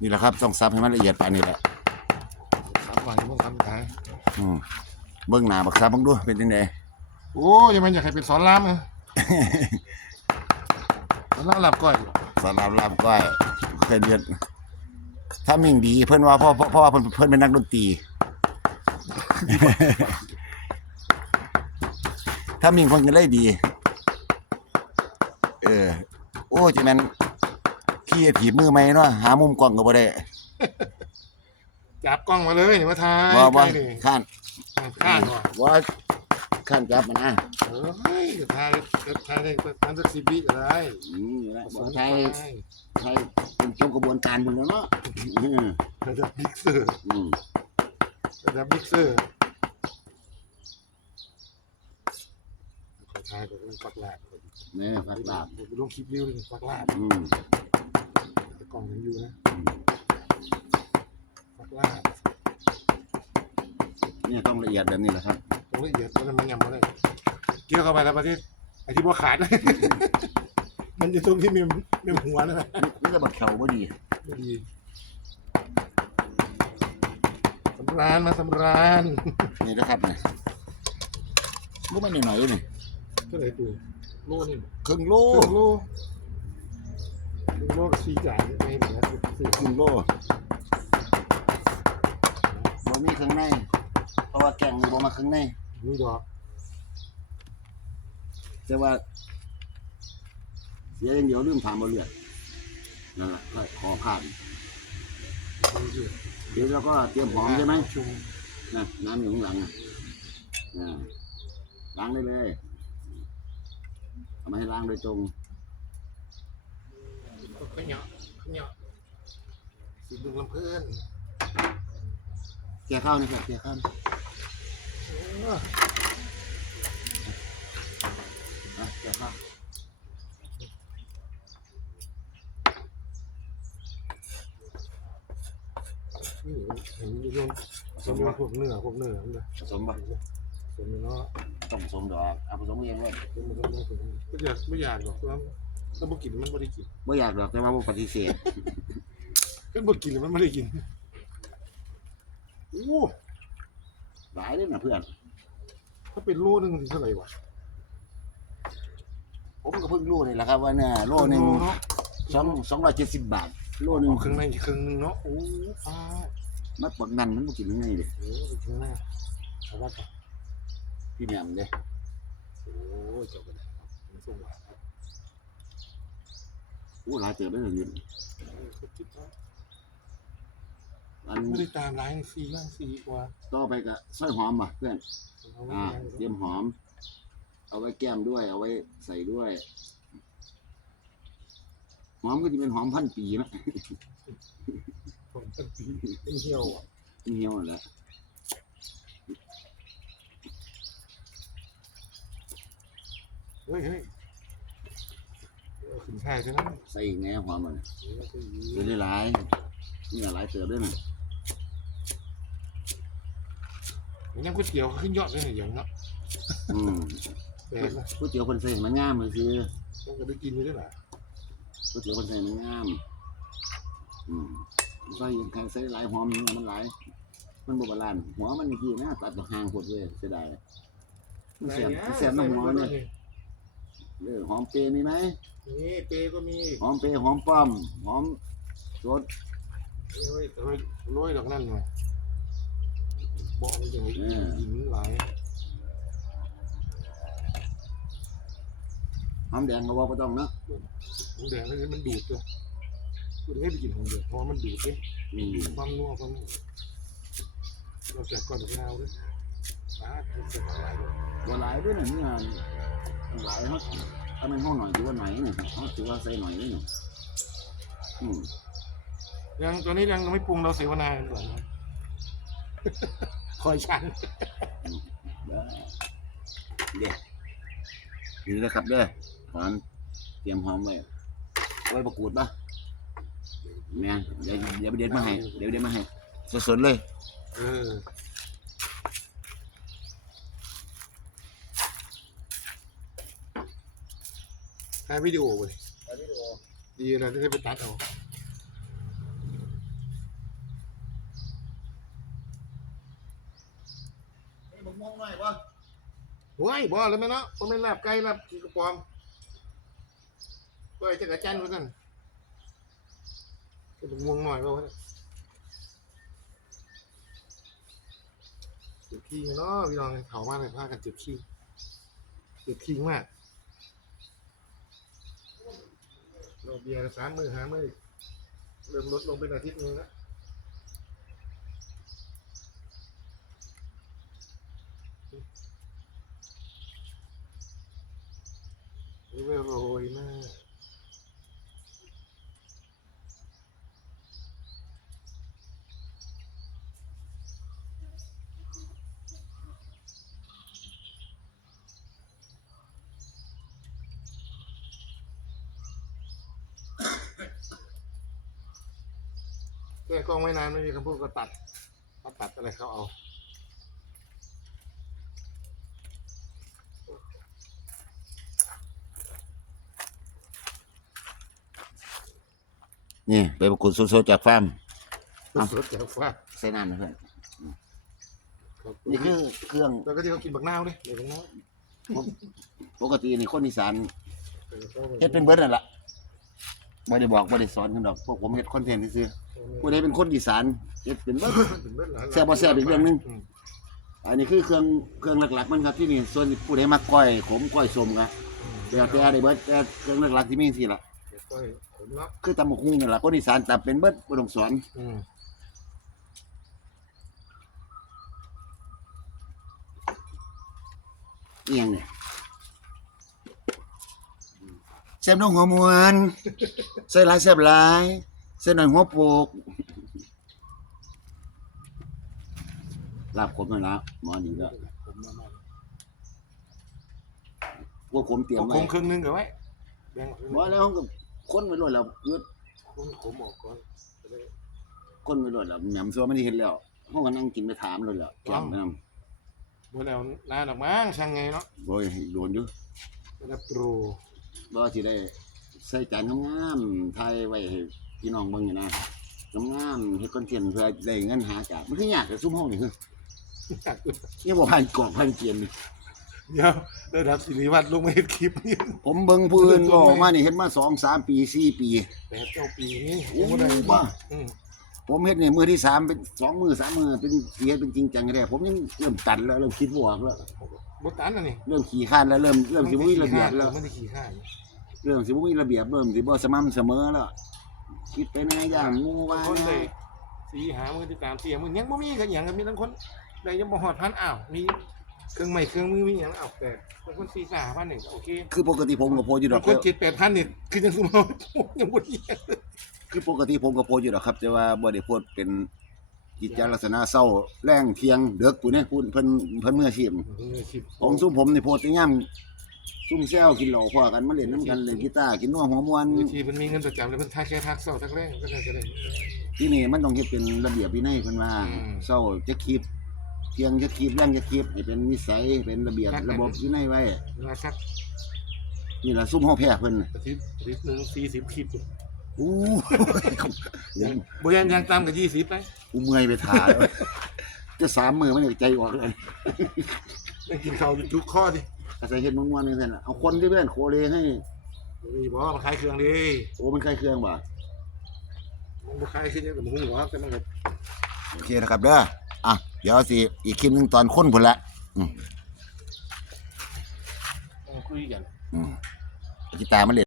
นี่แหละครับต้องซับให้มันละเอียดปานนี้แหละสามวันพวกทำขายอืมเบิ่งหน้าบักซับเบิ่งดูเป็นจังไดโอ้ยยังมันอยากให้เป็นสอนรามนะสอนรามหลับก่อยสำหรับลาบก้อยเคยเรียนถ้ามิ่งดีเพิ่นว่าเพราะเพราะเพราะว่าเพิ่นเพิ่นเป็นนักดนตรีถ้ามิ่งเพิ่นก็เลยดี เออ โอ้จังนั้น ขี้ถีมือไหมเนาะหามุมกล้องก็บ่ได้จับกล้องมาเลยมาทายบ่บ่ใกล้ดิข้านข้านว่ะว่าข้านจับมันนะโอ้ยทายทายได้ทันสักสิบวิก็ได้อืมนี่แหละสบ่อนใช่ทายเป็นเจ้ากระบวนการพุ่นแล้วเนาะอืมระดับบิ๊กเซอร์อืมระดับบิ๊กเซอร์ขอทายแบบมันปักลาดนี่ฝากลาบลงคลิปเริ้วเลยปักลาดอืม กล้องยังอยู่นะปักหลาดเนี่ยต้องละเอียดแบบนี้แหละครับตรงละเอียดมันมันยำมาได้เกี่ยวเข้าไปแล้วประเทศไอ้ที่บัวขาดมันจะตรงที่มีมีหัวนะนี่ก็บักเขียวบ่ดีไม่ดีสำราญมาสำราญนี่นะครับเนี่ยบ่แม่นหน่อยๆนี่ก็เลยตัวโลนี่ครึ่งโลโลโล โลกับสีจ่ายไม่เหมือนกันซื้อครึ่โลบ่มีเครื่องใน เพราะว่าแกงนี่บ่มาเครื่องในนี่ดอกแต่ว่า เสียอย่างเดียวลืมถามบ่เลือดนั่นแหละก็ขอผ่านเดี๋ยวเราก็เตรียมหอมใช่ไหมนะน้ำอยู่ข้างหลังอะล้างได้เลย เอามาให้ล้างโดยตรง ขยะขยะสีบึงลำเพื่อนเกลี่ยข้าวนี่ครับเกลี่ยข้าวนี่อะเกลี่ยข้าวนี่เห็นโยนสมพวกเนื้อพวกเนื้อนี่ผสมป่ะสมเนาะต้องผสมดอกเอาผสมเองเลยสมมันก็ไม่อยากไม่อยากหรอกแล้วแล้วบ่กินมันไม่ได้กินไม่อยากดอกแต่ว่าบ่ปฏิเสธก็บ่กินมันไม่ได้กินโอ้หลายเลยนะเพื่อน ถ้าเป็นโลนึงเท่าไหร่วะผมก็เพิ่งรู้นี่แหละครับว่าเนี่ยโลหนึ่งเนาะสองสองร้อยเจ็ดสิบบาท โลหหนึ่นึ่งงครึ่งในครึ่งนึงเนาะโอ้ฟ้ามัดปักนันมันบ่กินยังไงเลยโอ้ครึ่งหน้าชาวบ้านก็พี่แหม่มเลยโอ้เจ้าก็ได้ครับมันส่งหวานครับ อู้หลายเติบได้เลยยืนเออเขาคิดว่าอันไม่ได้ตามร้านสี่ร้านสี่กว่าต่อไปก็ซอยหอมป่ะเพื่อนเอาไว้อ่ายังเตรียมหอม เอาไว้แก้มด้วย เอาไว้ใส่ด้วย หอมก็จะเป็นหอมพันปีนะผมเป็นปีเป็นเหี่ยวอะเหี่ยวนั่นแหละเฮ้ยเฮ้ย เออขึ้นช่ายใช่ไหมใส่อีกแหน่หอมมันเออก็ดีเติมหลายๆนี่หลายเติบด้วยนะอย่างนั้นก๋วยเตี๋ยวเขาขึ้นยอดเลยเนี่ยอย่างเนาะอืมแต่ละก๋วยเตี๋ยวคนใส่มันงามเลยคือต้องก็ได้กินเลยด้วยล่ะก๋วยเตี๋ยวคนใส่มันงามอืมใส่ใครใส่หลายหอมมันหลายมันบวบาลานซ์หัวมันคือหน้าตัดกับหางหดเลยเสียดายมันเสียบมันเสียบน้ำหัวเนี่ยเออหอมเปรย์มีไหม นี่เปย์ก็มีหอมเปรย์หอมป้อมหอมสดโรยโรยโรยดอกนั่นมาบอกมันอย่างนี้หินหลายหอมแดงก็ว่าก็ต้องเนอะหงแดงนี่มันดูดเลยกูได้ไปกินหงแดงเพราะมันดูดเลยอืมความนัวความเราแกะก่อนจะเอาด้วยป้าเสร็จอะไรเลยบัวหลายด้วยนะนี่งานหลายเขา ถ้ามันห้องหน่อยถือว่าหน่อยเนี่ยเขาถือว่าใส่หน่อยนี่อืมยังตอนนี้ยังไม่ปรุงเราเสวนาก่อนนะคอยชันได้เด็ดนี่นะครับเด้อหอมเตรียมหอมไว้ไว้ประกูดปะแม่นเดี๋ยวเดี๋ยวไปเด็ดมาให้เดี๋ยวเด็ดมาให้สดๆเลย เออ ถ่ายวิดีโอเลยถ่ายวิดีนอดีเราะได้ไปตัดเอาบักม่วงหน่อยวะเฮ้ยบ่แล้วแม่เนาะผมแม่นลาบไก่ลาบขี้กระป๋อมก็ไอ้จักรจันทร์ว่าซั่นก็บัมวงหน่อยบ่ว่าจุดขี้เนาะพี่น้องเขามาเลยพากันจุดขี้จุดขี้มาก เราเบียร์สามมือหามือเริ่มลดลงเป็นอาทิตย์นึงแล้วลโรยมาก แก้กล้องไม่นานไม่มีคำพูดก็ตัดเขาตัดอะไรเขาเอานี่ไปประกวดสดๆจากฟาร์มอะสดๆจากฟ้าใส่น้ำนะเพื่อนครับนี่คือเครื่องแล้วก็ที่เขากินบักนาวเนี่ยเดี๋ยวบักนาวปกตินี่คนอีสานเฮ็เฮ็ดเป็นเบิร์ดนั่นแหละไม่ได้บอกไม่ได้สอนกันดอกพวกผมเฮ็ดคอนเทนต์ซื่อๆ ผู้ใดเป็นคนอีสานเฮ็ดเป็นเบิร์ดแซ่บบ่แซ่บอีกเรื่องหนึ่งมอันนี้คือเครื่องเครื่องหลักๆมันครับที่นี่ส่วนผู้ใดมักก้อยขมก้อยส้มก็เดี๋ยวแต่ได้เบิดแต่เครื่องหลักๆที่มีสิล่ะเดี๋ยวก้อยขมเนาะคือตำบักหุ่งนั่นล่ะคนอีสานตำเป็นเบิดบ่ต้องสอนอืมอีหยังเนี่ยแซ่บน้องหัวมวนใส่หลายแซ่บหลาย ใส่หน่อยหัวโปกลาบขมนั่นล่ะหมอดีแล้วขมมากพวกผมเตรียมๆไว้ขมครึ่งหนึงเดี๋ยวไว้แบ่งครึ่งหบ่นึ่งแล้วก็คนไว้รวดแล้วยุดขมขมออกก่อนจะได้คนไว้รวดแล้วแหม่มซัวมันได้เฮ็ดแล้วเฮาก็นั่งกินไปถามเลยแล้วแก้มไปนำบ่แล้วนานดอกมั้งช่างไงเนาะโอ้ยโดนอยู่บ่ได้โปรบ่สิได้ใส่จานงามๆถ่ายไว้ให้ พี่น้องเบิ่งอยู่นะงามๆเฮ็ดคอนเทนต์เพื่อได้เงินหาจากมันคือยากแต่ซุ่มเฮานี่คือยังบ่ผ่านกรอกผ่านเกณฑ์นี่เดี๋ยวได้รับสิริวัฒน์ลงมาเฮ็ดคลิปนี่ผมเบิ่งผู้อื่นบอกมานี่เฮ็ดมา2 3ปี4ปีแปดเก้าปีนี่โอ้บ่ได้บ้าอืมผมเฮ็ดนี่มื้อที่สามเป็นสองมื้อสามมื้อเป็นสิเฮ็ดเป็นจริงจังแท้ผมยังเริ่มตันแล้วเริ่มคิดบ่ออกแล้วบ่ตันอันนี้เริ่มขี้คร้านแล้วเริ่มเริ่มสิบ่มีระเบียบแล้วมันได้ขี้ข้านเรื่องสิบ่มีระเบียบเริ่มสิบ่สม่ำเสมอแล้ว คิดไปแน่อย่างหมู่ว่าคนแน่ได้สีหามือติดตามเสียมือยังบ่มีกันหยังก็มีทั้งคนได้ยังบ่ฮอดพันอ้าวมีเครื่องไม้เครื่องมือมีหยังอ้าวแต่บางคน4 5พันนี่ก็โอเคคือปกติผมก็โพสต์อยู่ดบาองกคน7 8พันนี่คือจังซุมเฮายังบ่ได้คือปกติผมก็โพสต์อยู่ดอกครับ แต่ว่าบ่ได้โพสต์เป็นกิจจลักษณะเศร้าแรงเที่ยงเด็กผู้นี้พูดเพิ่นเพิ่นมืออาชีพมืออาชีพผมซุ่มผมนี่โพสต์แต่ยาม ซุ่มแซวกินเหล้าพอกันมาเล่นน้ำกันเล่นกีตาร์กินนัวหัวม่วนมืออาชีพมันมีเงินประจำแล้วเพิ่นทักแค่ทักเช้าทักแรงก็ได้ก็ได้ ที่นี่มันต้องเฮ็ดเป็นระเบียบวินัยเพิ่นว่าอืม เศร้าจะคลิปเที่ยงจะคลิปแรงจะคลิปให้เป็นนิสัยเป็นระเบียบระบบวินัยไว้เวลาสักนี่ล่ะซุ่มเฮาแพ้เพิ่นอาทิตย์อาทิตย์หนึง40คลิปอยู่อู้บ่ยังยังตามกับ20ไปกูเมื่อยไปถ่าแล้วจะสามมือมันอยากใจออกเลยได้กินข้าวอยู่จุกข้อดิ อาศัยเห็นมันม่วนนี่แหละเอาคนที่เพื่อนโคเลให้นี่บ่มาขายเครื่องดิโอ้มันใครเครื่องบ่มันบ่ขายคือจังกับหุ้งหรอกแต่มันก็โอเคนะครับเด้ออะเดี๋ยวสิอีกคลิปหนึงตอนค้นพุ่นละอืมต้องคุยกัน อืมกีตาร์มันเล่น